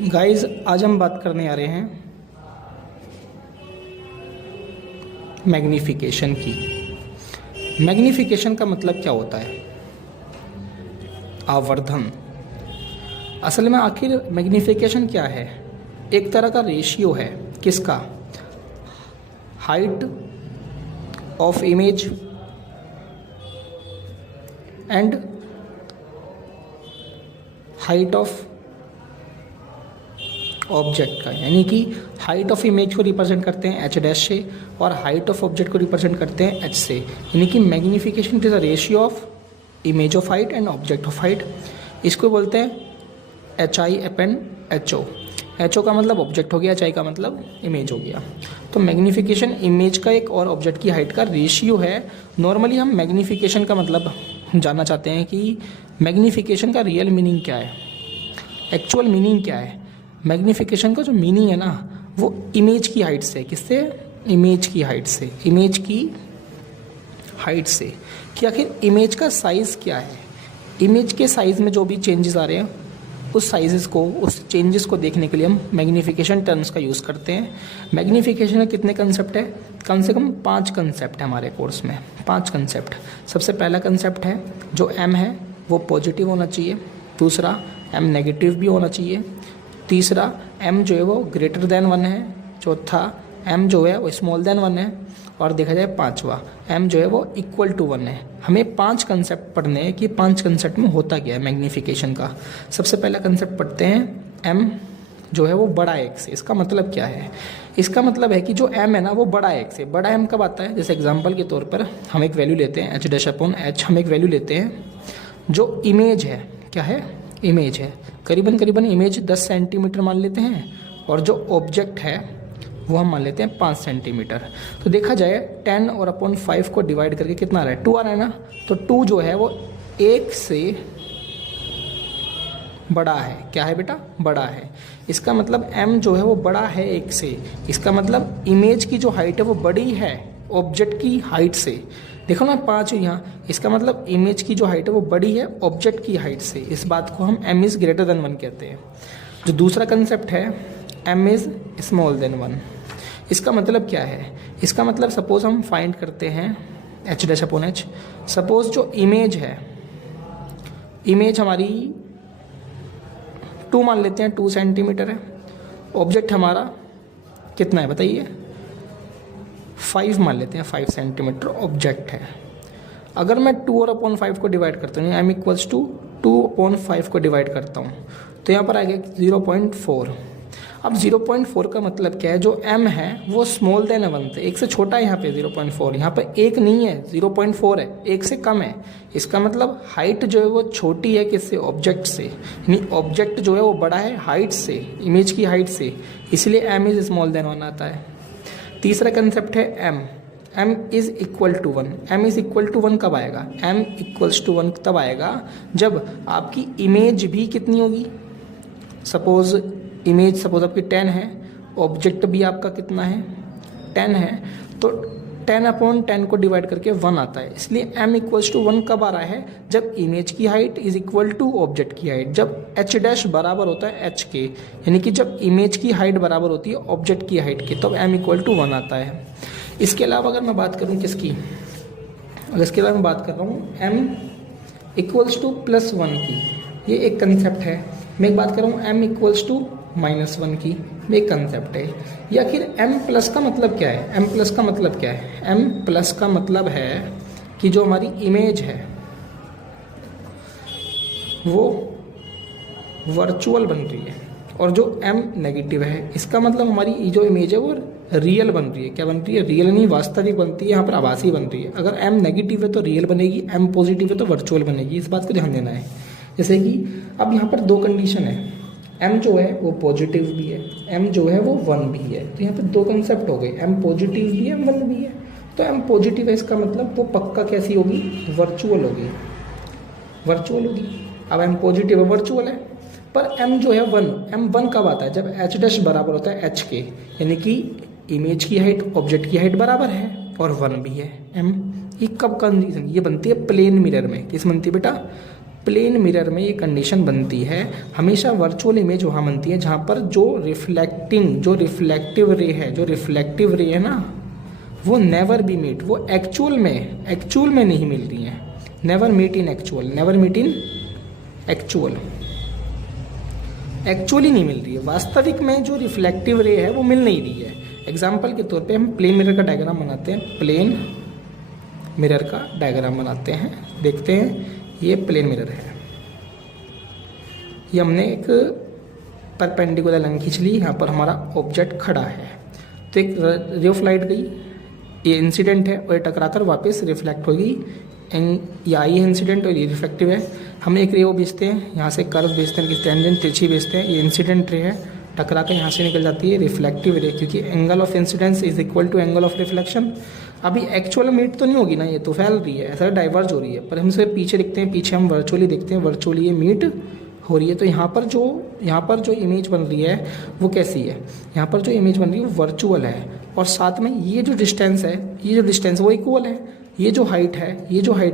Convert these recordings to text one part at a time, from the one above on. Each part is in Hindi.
गाइस आज हम बात करने आ रहे हैं मैग्नीफिकेशन की। मैग्नीफिकेशन का मतलब क्या होता है? आवर्धन। असल में आखिर मैग्नीफिकेशन क्या है? एक तरह का रेशियो है। किसका? Height of image and height of object का, यानी कि हाइट ऑफ इमेज को रिप्रेजेंट करते हैं एच डैश से और हाइट ऑफ ऑब्जेक्ट को रिप्रेजेंट करते हैं एच से। यानी कि magnification is a ratio of image of height and object of height. इसको बोलते हैं H I upon H O. H O का मतलब ऑब्जेक्ट हो गया, एच आई का मतलब इमेज हो गया। तो मैग्नीफिकेशन इमेज का एक और ऑब्जेक्ट की हाइट का रेशियो है। नॉर्मली हम मैग्नीफिकेशन का मतलब जानना चाहते हैं कि मैग्नीफिकेशन का रियल मीनिंग क्या है, एक्चुअल मीनिंग क्या है। मैग्नीफिकेशन का जो मीनिंग है ना, वो इमेज की हाइट से। किससे? इमेज की हाइट से। इमेज की हाइट से कि आखिर इमेज का साइज़ क्या है। इमेज के साइज़ में जो भी चेंजेस आ रहे हैं, उस साइजेस को, उस चेंजेस को देखने के लिए हम मैग्नीफिकेशन टर्म्स का यूज़ करते हैं। मैग्नीफिकेशन में कितने कंसेप्ट है? कम से कम 5 कंसेप्ट है हमारे कोर्स में। 5 कंसेप्ट। सबसे पहला कंसेप्ट है जो एम है वो पॉजिटिव होना चाहिए। दूसरा, एम नेगेटिव भी होना चाहिए। तीसरा, एम जो है वो ग्रेटर देन 1 है। चौथा, एम जो है वो स्मॉल देन 1 है। और देखा जाए पांचवा, एम जो है वो इक्वल टू 1 है। हमें 5 कंसेप्ट पढ़ने हैं कि 5 कंसेप्ट में होता क्या है मैग्नीफिकेशन का। सबसे पहला कंसेप्ट पढ़ते हैं, एम जो है वो बड़ा एक से। इसका मतलब क्या है? इसका मतलब है कि जो एम है ना वो बड़ा एक से। बड़ा एम कब आता है? जैसे एग्जांपल के तौर पर हम एक वैल्यू लेते हैं एच डैश अपॉन एच। हम एक वैल्यू लेते हैं जो इमेज है। क्या है? इमेज है। करीबन इमेज 10 सेंटीमीटर मान लेते हैं और जो ऑब्जेक्ट है वो हम मान लेते हैं 5 सेंटीमीटर। तो देखा जाए 10 और अपॉन 5 को डिवाइड करके कितना आ रहा है? 2 आ रहा है ना। तो 2 जो है वो 1 से बड़ा है। क्या है बेटा? बड़ा है। इसका मतलब m जो है वो बड़ा है 1 से। इसका मतलब इमेज की जो हाइट है वो बड़ी है ऑब्जेक्ट की हाइट से। देखो ना 5 यहाँ, इसका मतलब इमेज की जो हाइट है वो बड़ी है ऑब्जेक्ट की हाइट से। इस बात को हम m इज ग्रेटर देन 1 कहते हैं। जो दूसरा कंसेप्ट है, m इज स्मॉल देन 1। इसका मतलब क्या है? इसका मतलब सपोज हम फाइंड करते हैं H dash upon H. Suppose जो इमेज है, इमेज हमारी 2 मान लेते हैं, 2 सेंटीमीटर है। ऑब्जेक्ट हमारा कितना है बताइए? 5 मान लेते हैं, 5 सेंटीमीटर ऑब्जेक्ट है। अगर मैं 2 और अपॉन 5 को डिवाइड करता हूँ, m इक्वल्स टू 2 अपॉन 5 को डिवाइड करता हूँ, तो यहाँ पर आ गया 0.4। अब 0.4 का मतलब क्या है? जो m है वो स्मॉल देन 1 थे, 1 से छोटा है। यहाँ पे 0.4, यहाँ पर 1 नहीं है, 0.4 है, 1 से कम है। इसका मतलब हाइट जो है वो छोटी है किससे? ऑब्जेक्ट से। यानी ऑब्जेक्ट जो है वो बड़ा है हाइट से, इमेज की हाइट से, इसलिए m इज स्मॉल देन 1 आता है। तीसरा कंसेप्ट है m is equal to 1। m is equal to 1 कब आएगा? m इक्वल्स टू 1 तब आएगा जब आपकी इमेज भी कितनी होगी। सपोज आपकी 10 है, ऑब्जेक्ट भी आपका कितना है? 10 है। तो 10 अपॉन 10 को डिवाइड करके 1 आता है। इसलिए m इक्वल्स टू 1 कब आ रहा है? जब इमेज की height is equal to object की हाइट, जब h डैश बराबर होता है h के, यानी कि जब इमेज की हाइट बराबर होती है ऑब्जेक्ट की हाइट के, तब m इक्वल टू 1 आता है। इसके अलावा अगर मैं बात करूँ किसकी, अगर इसके अलावा मैं बात कर रहा हूँ m इक्वल्स टू प्लस 1 की, ये एक कंसेप्ट है। मैं एक बात कर रहा हूँ m इक्वल्स टू -1 की, एक कंसेप्ट है। या फिर m प्लस का मतलब क्या है? m प्लस का मतलब क्या है? m प्लस का मतलब है कि जो हमारी इमेज है वो वर्चुअल बन रही है और जो m नेगेटिव है, इसका मतलब हमारी जो इमेज है वो रियल बन रही है। क्या बन रही है? रियल नहीं, वास्तविक बनती है। यहाँ पर आभासी बन रही है। अगर m नेगेटिव है तो रियल बनेगी, m पॉजिटिव है तो वर्चुअल बनेगी। इस बात को ध्यान देना है। जैसे कि अब यहाँ पर 2 कंडीशन है, m जो है वो पॉजिटिव भी है, m जो है वो 1 भी है। तो यहाँ पे 2 कंसेप्ट हो गए, m पॉजिटिव भी है, 1 भी है। तो m पॉजिटिव है, इसका मतलब वो पक्का कैसी होगी? वर्चुअल होगी, वर्चुअल होगी। अब m पॉजिटिव है, वर्चुअल है। पर m जो है 1, m 1 कब आता है? जब h डैश बराबर होता है h के, यानी कि इमेज की हाइट ऑब्जेक्ट की हाइट बराबर है और 1 भी है m। ये कब कंडीशन? ये बनती है प्लेन मिरर में। किस बनती है बेटा? प्लेन मिरर में ये कंडीशन बनती है, हमेशा वर्चुअल इमेज वहाँ बनती है जहाँ पर जो रिफ्लेक्टिव रे है ना, वो नेवर बी मीट, वो एक्चुअल में नहीं मिल रही है। Never meet in actual, actually नहीं मिल रही है। वास्तविक में जो रिफ्लेक्टिव रे है वो मिल नहीं रही है। एग्जाम्पल के तौर पे हम प्लेन मिरर का डायग्राम बनाते हैं, देखते हैं। ये प्लेन मिरर है, ये हमने एक परपेंडिकुलर लाइन खींच ली, यहाँ पर हमारा ऑब्जेक्ट खड़ा है। तो एक रे ऑफ लाइट गई, ये इंसिडेंट है और ये टकराकर वापस रिफ्लेक्ट होगी, या ये इंसिडेंट और ये रिफ्लेक्टिव है। हम एक रे वो भेजते हैं, यहाँ से कर्व भेजते हैं, टेंजेंट तिरछी भेजते हैं, ये इंसिडेंट रे है, टकरा कर यहाँ से निकल जाती है रिफ्लेक्टिव रे, क्योंकि angle of incidence is equal to angle of reflection. अभी एक्चुअल मीट तो नहीं होगी ना, ये तो फैल रही है, ऐसा डाइवर्ज हो रही है, पर हम इसे पीछे दिखते हैं, पीछे हम वर्चुअली देखते हैं, वर्चुअली ये मीट हो रही है। तो यहाँ पर जो इमेज बन रही है वो कैसी है, यहाँ पर जो इमेज बन रही है वो वर्चुअल है, और साथ में ये जो डिस्टेंस है वो इक्वल है, ये जो हाइट है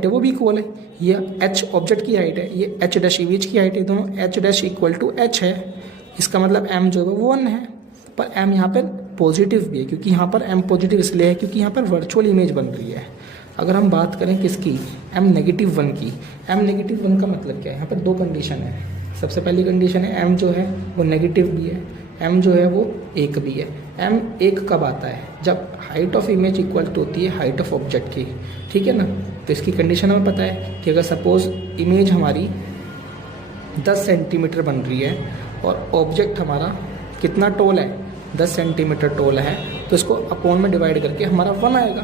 वो भी इक्वल है। ये h ऑब्जेक्ट की हाइट है, ये h डैश इमेज की हाइट है, दोनों h dash equal to h है। इसका मतलब m जो है वो 1 है, पर m यहाँ पर पॉजिटिव भी है, क्योंकि यहाँ पर m पॉजिटिव इसलिए है क्योंकि यहाँ पर वर्चुअल इमेज बन रही है। अगर हम बात करें किसकी, m-1 की, m-1 का मतलब क्या है, यहाँ पर दो कंडीशन है। सबसे पहली कंडीशन है m जो है वो नेगेटिव भी है, m जो है वो 1 भी है। m 1 कब आता है, जब height of image equal to होती है हाइट ऑफ ऑब्जेक्ट की, ठीक है ना। तो इसकी कंडीशन हमें पता है कि अगर सपोज इमेज हमारी 10 सेंटीमीटर बन रही है और ऑब्जेक्ट हमारा कितना टोल है, 10 सेंटीमीटर टोल है, तो इसको अपॉन में डिवाइड करके हमारा 1 आएगा।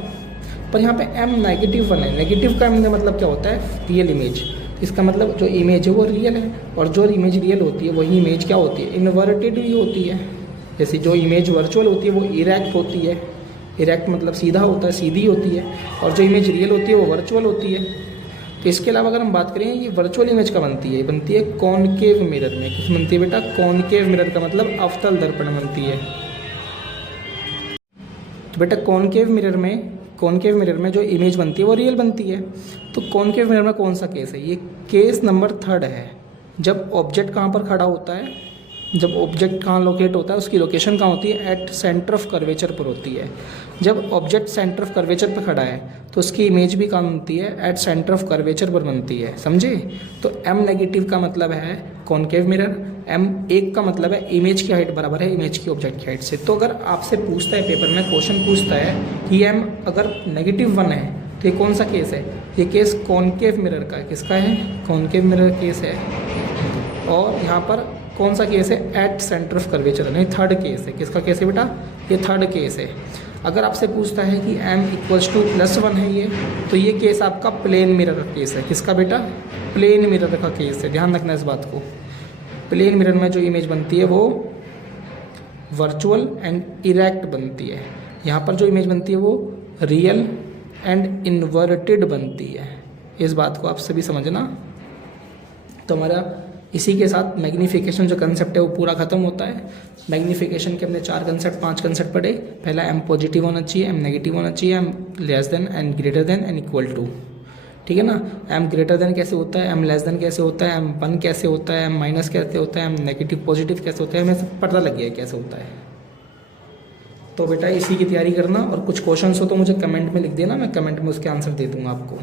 पर यहाँ पे m -1 है, नेगेटिव का m का मतलब क्या होता है, रियल इमेज। इसका मतलब जो इमेज है वो रियल है, और जो इमेज रियल होती है वही इमेज क्या होती है, इन्वर्टेड भी होती है। जैसे जो इमेज वर्चुअल होती है वो इरेक्ट होती है, इरेक्ट मतलब सीधा होता है, सीधी होती है, और जो इमेज रियल होती है वो वर्चुअल होती है। तो इसके अलावा अगर हम बात करें, ये वर्चुअल इमेज का बनती है कॉनकेव मिरर में। किस बनती है बेटा, कॉनकेव मिरर का मतलब अवतल दर्पण बनती है। तो बेटा कॉनकेव मिरर में जो इमेज बनती है वो रियल बनती है। तो कॉनकेव मिरर में कौन सा केस है, ये केस नंबर 3 है। जब ऑब्जेक्ट कहाँ पर खड़ा होता है, जब ऑब्जेक्ट कहाँ लोकेट होता है, उसकी लोकेशन कहाँ होती है, एट सेंटर ऑफ कर्वेचर पर होती है। जब ऑब्जेक्ट सेंटर ऑफ कर्वेचर पर खड़ा है तो उसकी इमेज भी कहाँ बनती है, एट सेंटर ऑफ कर्वेचर पर बनती है, समझे। तो m- का मतलब है कॉनकेव मिरर, m1 का मतलब है इमेज की हाइट बराबर है इमेज की ऑब्जेक्ट की हाइट से। तो अगर आपसे पूछता है पेपर में, क्वेश्चन पूछता है कि m अगर -1 है तो ये कौन सा केस है, ये केस कॉनकेव मिरर का है। किसका है, कॉनकेव मिरर केस है। और यहाँ पर कौन सा केस है, एट सेंटर ऑफ कर्वेचर, नहीं 3rd केस है। किसका केस है बेटा, ये 3rd केस है। अगर आपसे पूछता है कि m = +1 है ये, तो ये केस आपका प्लेन मिरर का केस है। किसका बेटा, प्लेन मिरर का केस है, ध्यान रखना इस बात को। प्लेन मिरर में जो इमेज बनती है वो वर्चुअल एंड इरेक्ट बनती है। यहाँ पर जो इमेज बनती है वो रियल एंड इन्वर्टेड बनती है। इस बात को आप सभी समझना। तो हमारा इसी के साथ मैग्नीफिकेशन जो कंसेप्ट है वो पूरा खत्म होता है। मैग्नीफिकेशन के हमने 5 कंसेप्ट पढ़े। पहला m पॉजिटिव होना चाहिए, m नेगेटिव होना चाहिए, m less than and greater than and equal to, ठीक है ना। m ग्रेटर देन कैसे होता है, m लेस देन कैसे होता है, m 1 कैसे होता है, m माइनस कैसे होता है, m नेगेटिव पॉजिटिव कैसे होता है, हमें सब पता लग गया है कैसे होता है। तो बेटा इसी की तैयारी करना, और कुछ क्वेश्चन हो तो मुझे कमेंट में लिख देना, मैं कमेंट में उसके आंसर दे दूँगा आपको।